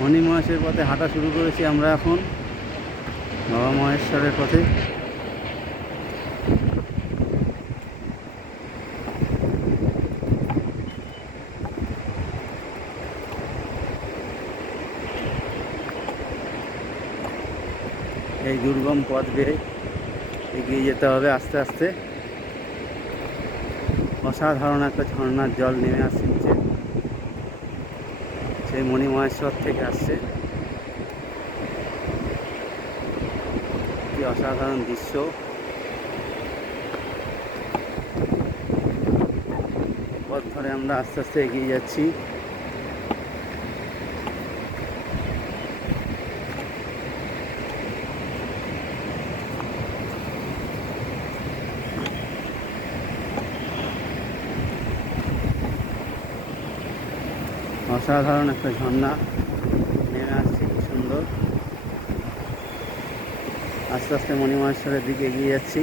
মণি মহেশের পথে হাঁটা শুরু করেছি আমরা এখন, বাবা মহেশ্বরের পথে। এই দুর্গম পথ বেয়ে এগিয়ে যেতে হবে আস্তে আস্তে। অসাধারণ একটা ঝর্ণার জল নেমে আসছে নিচে, সেই মণি মহেশ্বর থেকে আসছে। কি অসাধারণ দৃশ্য! পথ ধরে আমরা আস্তে আস্তে এগিয়ে যাচ্ছি। অসাধারণ একটা ঝর্ণা নেমে আসছে, কি সুন্দর। আস্তে আস্তে মণি মহেশ্বরের দিকে এগিয়ে যাচ্ছি।